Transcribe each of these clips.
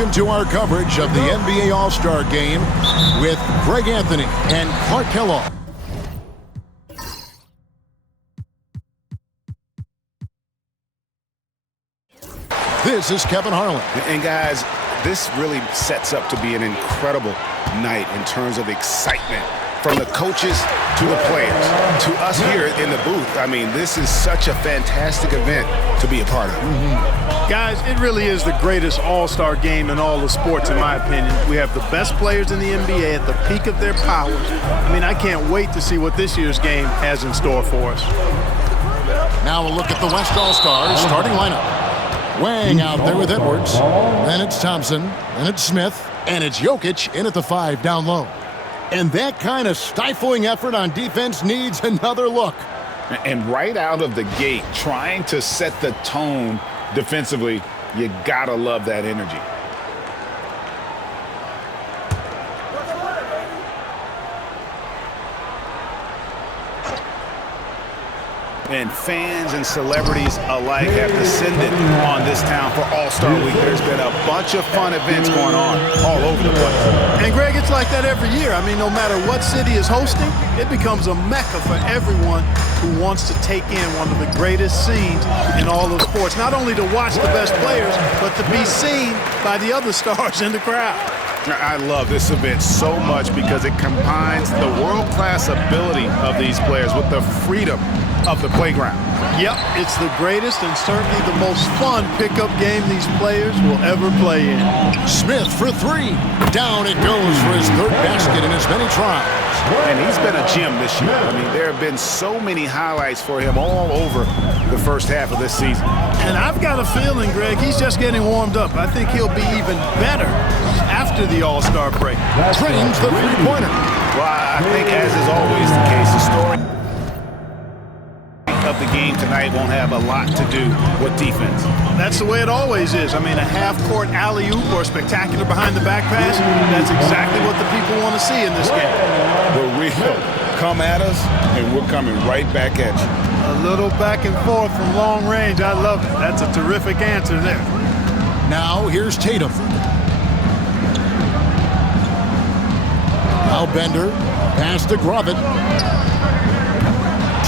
Welcome to our coverage of the NBA All-Star Game with Greg Anthony and Clark Kellogg. This is Kevin Harlan. And guys, this really sets up to be an incredible night in terms of excitement from the coaches to the players, to us here in the booth. I mean, this is such a fantastic event to be a part of. Guys, it really is the greatest all-star game in all the sports, in my opinion. We have the best players in the NBA at the peak of their powers. I mean, I can't wait to see what this year's game has in store for us. Now we'll look at the West All-Stars starting lineup. Wang out there with Edwards. Then it's Thompson. Then it's Smith. And it's Jokic in at the 5 down low. And that kind of stifling effort on defense needs another look. And right out of the gate, trying to set the tone defensively, you gotta love that energy. And fans and celebrities alike have descended on this town for All-Star Week. There's been a bunch of fun events going on all over the place. And Greg, it's like that every year. I mean, no matter what city is hosting, it becomes a mecca for everyone who wants to take in one of the greatest scenes in all of sports. Not only to watch the best players, but to be seen by the other stars in the crowd. I love this event so much because it combines the world-class ability of these players with the freedom of the playground. Yep, it's the greatest and certainly the most fun pickup game these players will ever play in. Smith for 3. Down it goes for his 3rd basket in as many tries. And he's been a gem this year. I mean, there have been so many highlights for him all over the first half of this season. And I've got a feeling, Greg, he's just getting warmed up. I think he'll be even better after the All-Star break. Trains the three-pointer. Well, I think, as is always the case, the story of the game tonight won't have a lot to do with defense. That's the way it always is. I mean, a half-court alley-oop or a spectacular behind-the-back pass, that's exactly what the people want to see in this game. The real come at us, and we're coming right back at you. A little back and forth from long range. I love it. That's a terrific answer there. Now here's Tatum. Now Bender. Pass to Grovit.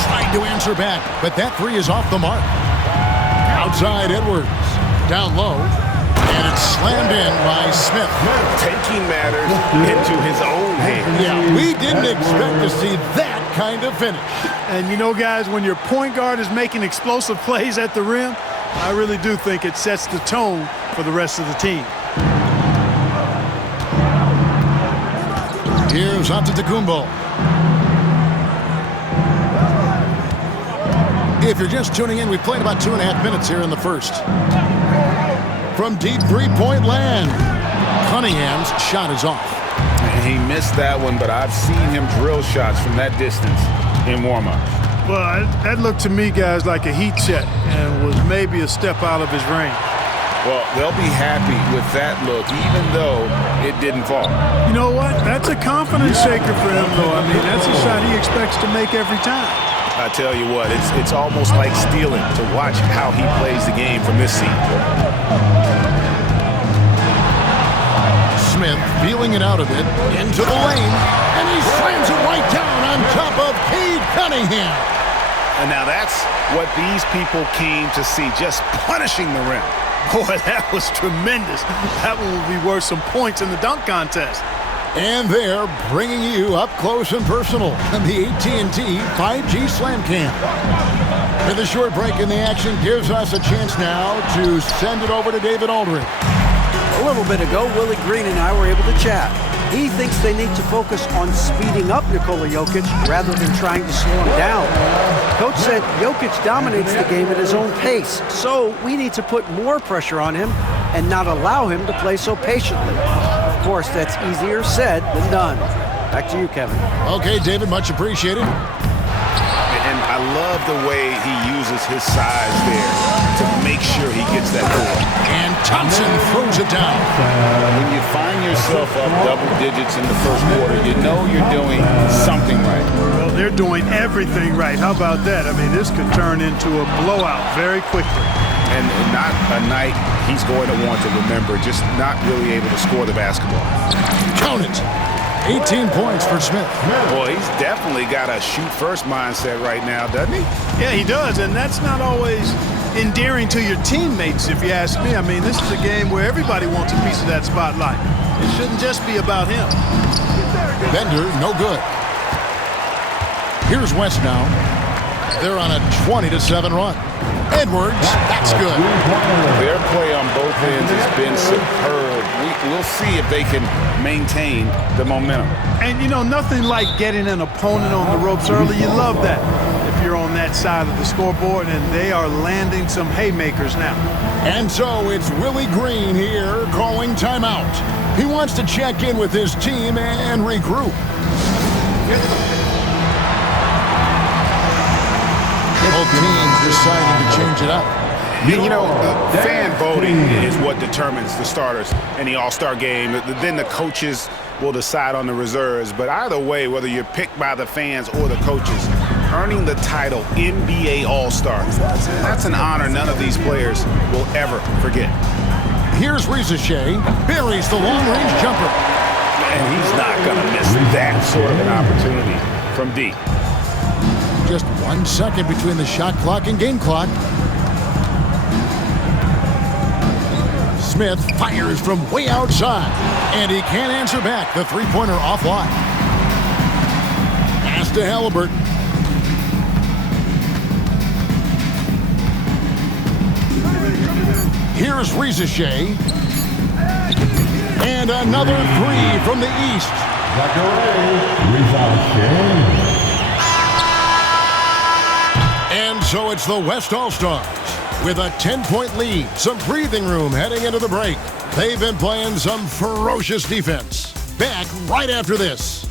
Trying to answer back, but that 3 is off the mark. Outside Edwards. Down low. And it's slammed in by Smith. Taking matters into his own hands. Yeah, we didn't expect to see that kind of finish. And you know, guys, when your point guard is making explosive plays at the rim, I really do think it sets the tone for the rest of the team. Here's Antetokounmpo. If you're just tuning in, we've played about 2.5 minutes here in the first. From deep three-point land, Cunningham's shot is off. He missed that one, but I've seen him drill shots from that distance in warm-ups. Well, that looked to me, guys, like a heat check and was maybe a step out of his range. Well, they'll be happy with that look, even though it didn't fall. You know what? That's a confidence shaker for him, though. I mean, that's a shot he expects to make every time. I tell you what, it's almost like stealing to watch how he plays the game from this seat. Smith feeling it out of it, into the lane, and he slams it right down on top of Cade Cunningham. And now that's what these people came to see, just punishing the rim. Boy, that was tremendous. That one will be worth some points in the dunk contest. And they're bringing you up close and personal on the AT&T 5G Slam Cam. And the short break in the action gives us a chance now to send it over to David Aldridge. A little bit ago, Willie Green and I were able to chat. He thinks they need to focus on speeding up Nikola Jokic rather than trying to slow him down. Coach said Jokic dominates the game at his own pace, so we need to put more pressure on him and not allow him to play so patiently. Of course, that's easier said than done. Back to you, Kevin. Okay, David, much appreciated. And I love the way he uses his size there to make sure he gets that board. And Thompson throws it down. When you find yourself up double digits in the first quarter, you know you're doing something right. Well, they're doing everything right. How about that? I mean, this could turn into a blowout very quickly. and not a night he's going to want to remember, just not really able to score the basketball. Count it. 18 points for Smith. Boy, he's definitely got a shoot-first mindset right now, doesn't he? Yeah, he does, and that's not always endearing to your teammates, if you ask me. I mean, this is a game where everybody wants a piece of that spotlight. It shouldn't just be about him. Bender, no good. Here's West now. They're on a 20-7 run. Edwards, that's good. Their play on both ends has been superb. We'll see if they can maintain the momentum. And, you know, nothing like getting an opponent on the ropes early. You love that if you're on that side of the scoreboard, and they are landing some haymakers now. And so it's Willie Green here calling timeout. He wants to check in with his team and regroup. Both teams deciding to change it up. You know, fan voting is what determines the starters in the All-Star game. Then the coaches will decide on the reserves. But either way, whether you're picked by the fans or the coaches, earning the title NBA All-Star, that's an honor none of these players will ever forget. Here's Rizachet, buries the long-range jumper. And he's not going to miss that sort of an opportunity from deep. Just 1 second between the shot clock and game clock. Smith fires from way outside, and he can't answer back. The three-pointer offline. Pass to Halliburton. Here's Rizachet. And another three from the east. And so it's the West All-Stars with a 10-point lead, some breathing room heading into the break. They've been playing some ferocious defense. Back right after this.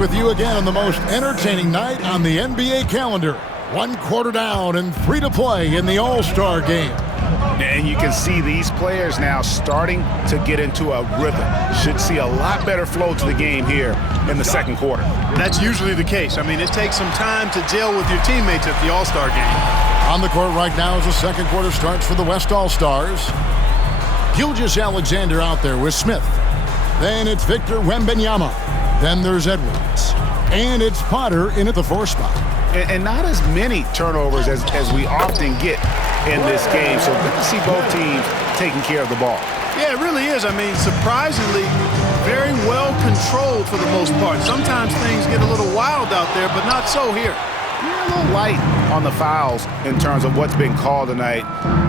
With you again on the most entertaining night on the NBA calendar. 1 quarter down and 3 to play in the All-Star game. And you can see these players now starting to get into a rhythm. Should see a lot better flow to the game here in the second quarter. That's usually the case. I mean, it takes some time to gel with your teammates at the All-Star game. On the court right now as the second quarter starts for the West All-Stars. Gilgeous-Alexander out there with Smith. Then it's Victor Wembanyama. Then there's Edwards. And it's Potter in at the 4 spot. And not as many turnovers as we often get in this game. So good to see both teams taking care of the ball. Yeah, it really is. I mean, surprisingly, very well controlled for the most part. Sometimes things get a little wild out there, but not so here. Yeah, a little light on the fouls in terms of what's been called tonight.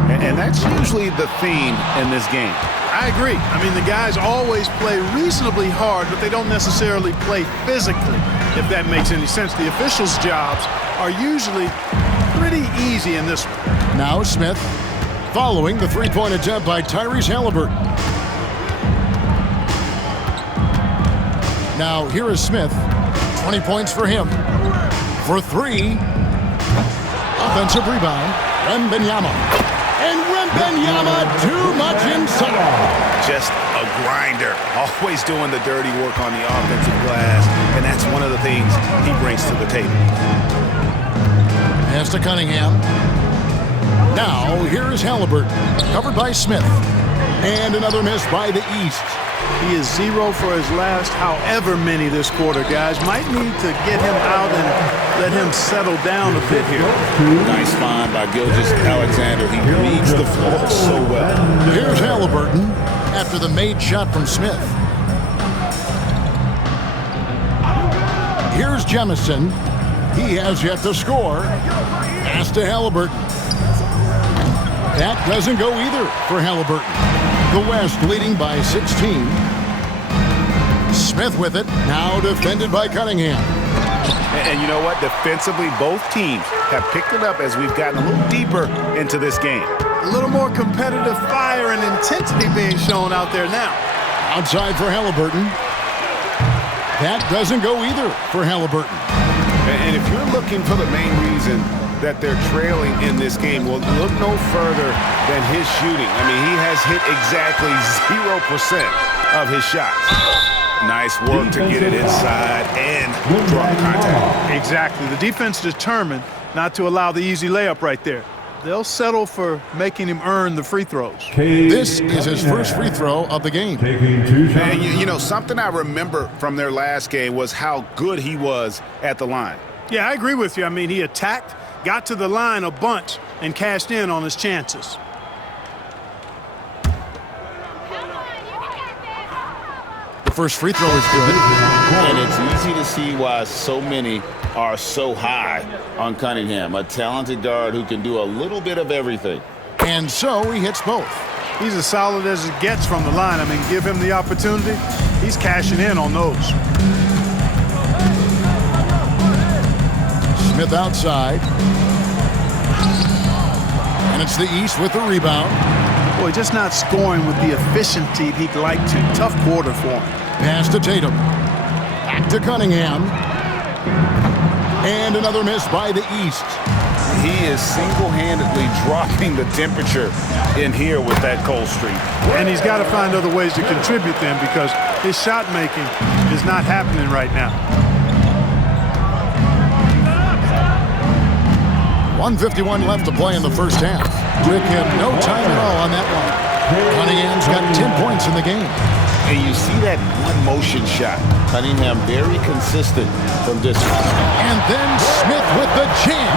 And that's usually the theme in this game. I agree. I mean, the guys always play reasonably hard, but they don't necessarily play physically, if that makes any sense. The officials' jobs are usually pretty easy in this one. Now Smith, following the three-point attempt by Tyrese Halliburton. Now here is Smith. 20 points for him. For 3. Offensive rebound. Wembanyama. And Wembanyama too much inside. Just a grinder. Always doing the dirty work on the offensive glass. And that's one of the things he brings to the table. Pass to Cunningham. Now here is Halliburton. Covered by Smith. And another miss by the East. He is 0 for his last however many this quarter, guys. Might need to get him out and let him settle down a bit here. Nice find by Gilgeous-Alexander. He reads the floor so well. Here's Halliburton after the made shot from Smith. Here's Jemison. He has yet to score. Pass to Halliburton. That doesn't go either for Halliburton. The West leading by 16. Smith with it, now defended by Cunningham. And you know what? Defensively, both teams have picked it up as we've gotten a little deeper into this game. A little more competitive fire and intensity being shown out there now. Outside for Halliburton. That doesn't go either for Halliburton. And if you're looking for the main reason that they're trailing in this game, well, look no further than his shooting. I mean, he has hit exactly 0% of his shots. Nice work to get it inside and draw contact. Exactly. The defense determined not to allow the easy layup right there. They'll settle for making him earn the free throws. This is his first free throw of the game. And you know, something I remember from their last game was how good he was at the line. Yeah, I agree with you. I mean, he attacked, got to the line a bunch, and cashed in on his chances. The first free throw is good. And it's easy to see why so many are so high on Cunningham, a talented guard who can do a little bit of everything. And so he hits both. He's as solid as it gets from the line. I mean, give him the opportunity, he's cashing in on those. Smith outside. And it's the East with the rebound. Boy, just not scoring with the efficiency he'd like to. Tough quarter for him. Pass to Tatum. Back to Cunningham. And another miss by the East. He is single-handedly dropping the temperature in here with that cold streak. And he's got to find other ways to contribute then, because his shot making is not happening right now. 1:51 left to play in the first half. Rick had no time at all on that one. Cunningham's got 10 points in the game. And you see that one motion shot. Cunningham very consistent from distance. And then Smith with the jam.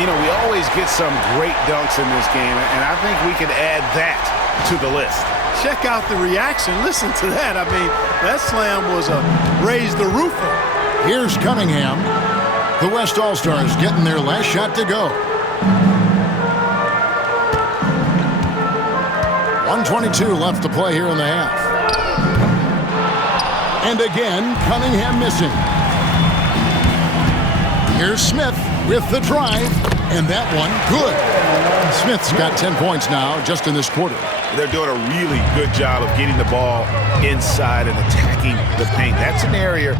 You know, we always get some great dunks in this game, and I think we can add that to the list. Check out the reaction. Listen to that. I mean, that slam was a raise the roofer. Here's Cunningham. The West All-Stars getting their last shot to go. 1:22 left to play here in the half. And again, Cunningham missing. Here's Smith with the drive, and that one good. Smith's got 10 points now just in this quarter. They're doing a really good job of getting the ball inside and attacking the paint. That's an area